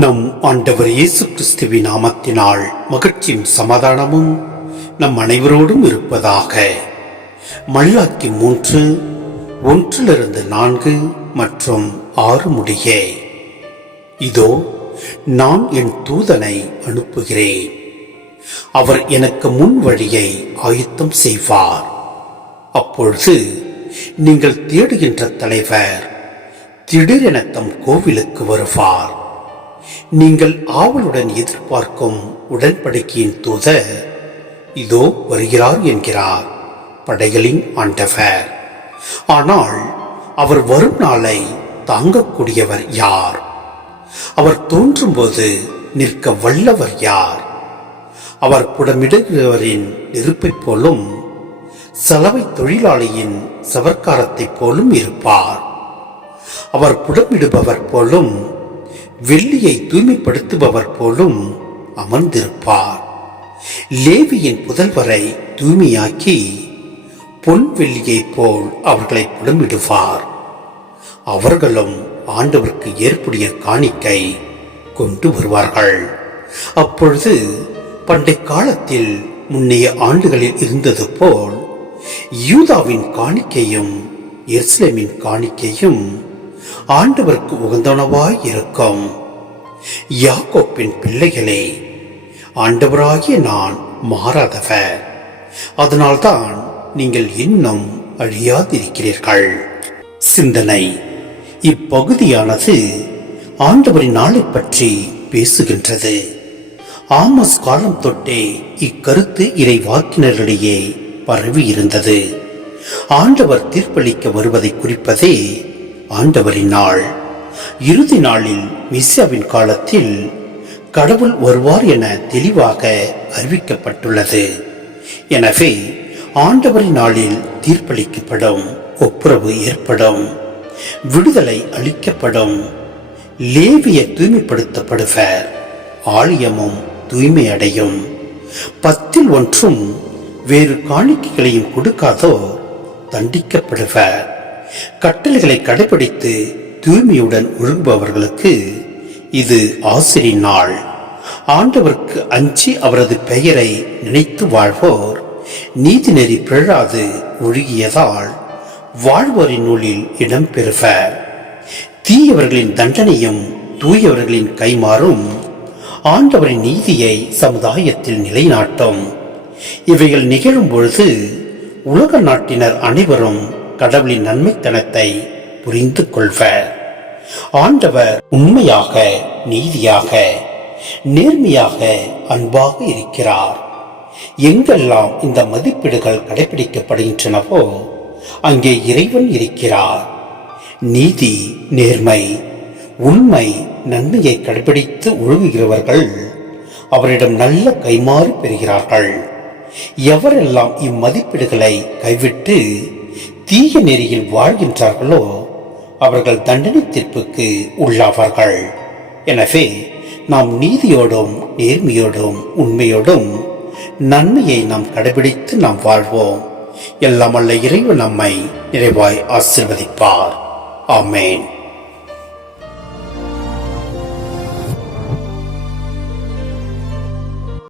நம் ஆண்டவர் இயேசு கிறிஸ்துவின் நாமத்தினால் மகிழ்ச்சியும் சமாதானமும் நம் அனைவரோடும் இருப்பதாக. மல்லாக்கி 3:1-4 மற்றும் 6 முடிய. இதோ நான் என் தூதனை அனுப்புகிறேன், அவர் எனக்கு முன் வழியை ஆயத்தம் செய்வார். அப்பொழுது நீங்கள் தேடுகின்ற தலைவர் திடீரென தம் கோவிலுக்கு வருவார். நீங்கள் ஆவலுடன் எதிர்பார்க்கும் உடன்படிக்கையின் தூதர் இதோ வருகிறார் என்கிறார் படைகளின் ஆண்டவர். ஆனால் அவர் வரும் நாளை தாங்கக்கூடியவர் யார்? அவர் தோன்றும்போது நிற்க வல்லவர் யார்? அவர் புடமிடுகிறவரின் நெருப்பைப் போலும் சலவை தொழிலாளியின் சவர்க்காரத்தைப் போலும் இருப்பார். அவர் புடமிடுபவர் போலும் வெள்ளியை தூய்மைப்படுத்துபவர் போலும் அமர்ந்திருப்பார். லேவியின் புதல்வரை தூய்மையாக்கி பொன் வெள்ளியை போல் அவர்களை புடமிடுவார். அவர்களும் ஆண்டவருக்கு ஏற்புடைய காணிக்கை கொண்டு வருவார்கள். அப்பொழுது பண்டை காலத்தில் முன்னைய ஆண்டுகளில் இருந்தது போல் யூதாவின் காணிக்கையும் எருசலேமின் காணிக்கையும் ஆண்டவருக்கு உகந்தனவாய் இருக்கும். யாக்கோப்பின் பிள்ளைகளே, ஆண்டவராகிய நான் மாறாதவர், அதனால்தான் நீங்கள் இன்னும் அழியாதிருக்கிறீர்கள். சிந்தனை. இப்பகுதியானது ஆண்டவரின் நாளை பற்றி பேசுகின்றது. ஆமோஸ் காலம் தொட்டே இக்கருத்து இறை வாக்கினர்களிடையே பரவி இருந்தது. ஆண்டவர் தீர்ப்பளிக்க வருவதை குறிப்பதே ஆண்டவரின் நாள். இறுதி நாளில் மெசியாவின் காலத்தில் கடவுள் வருவார் என தெளிவாக அறிவிக்கப்பட்டுள்ளது. எனவே ஆண்டவரின் நாளில் தீர்ப்பளிக்கப்படும், ஒப்புரவு ஏற்படும், விடுதலை அளிக்கப்படும். லேவிய தூய்மைப்படுத்தப்படுவர், ஆலயமும் தூய்மை அடையும். 10 வேறு காணிக்கைகளையும் கொடுக்காதோர் தண்டிக்கப்படுவர். கட்டளைகளை கடைபிடித்து தூய்மையுடன் ஒழுங்குபவர்களுக்கு இது ஆசிரியின் நாள். ஆண்டவருக்கு அஞ்சி அவரது பெயரை நினைத்து வாழ்வோர் நீதிநெறி பிழாது ஒழுகியதால் வாழ்வோரின் நூலில் இடம் பெறுவர். தீயவர்களின் தண்டனையும் தூயவர்களின் கைமாறும் ஆண்டவரின் நீதியை சமுதாயத்தில் நிலைநாட்டும். இவைகள் நிகழும் பொழுது உலக நாட்டினர் அனைவரும் கடவுளின் நன்மைத்தனத்தை புரிந்து கொள்வர். ஆண்டவர் உண்மையாக, நீதியாக, நேர்மையாக, அன்பாக இருக்கிறார். எங்கெல்லாம் இந்த மதிப்பீடுகள் கடைபிடிக்கப்படுகின்றனவோ அங்கே இறைவன் இருக்கிறார். நீதி, நேர்மை, உண்மை, நன்மையை கடைபிடித்து ஒழுகுகிறவர்கள் அவரிடம் நல்ல கைமாறு பெறுகிறார்கள். எவரெல்லாம் இம்மதிப்பீடுகளை கைவிட்டு தீய நெறியில் வாழ்கின்றார்களோ அவர்கள் தண்டனை தீர்ப்புக்கு உள்ளாவார்கள். எனவே நாம் நீதியோடும் நேர்மையோடும் உண்மையோடும் நன்மையை நாம் கடைபிடித்து நாம் வாழ்வோம். எல்லாம் வல்ல இறைவன் நம்மை நிறைவாய் ஆசீர்வதிப்பார். ஆமென்.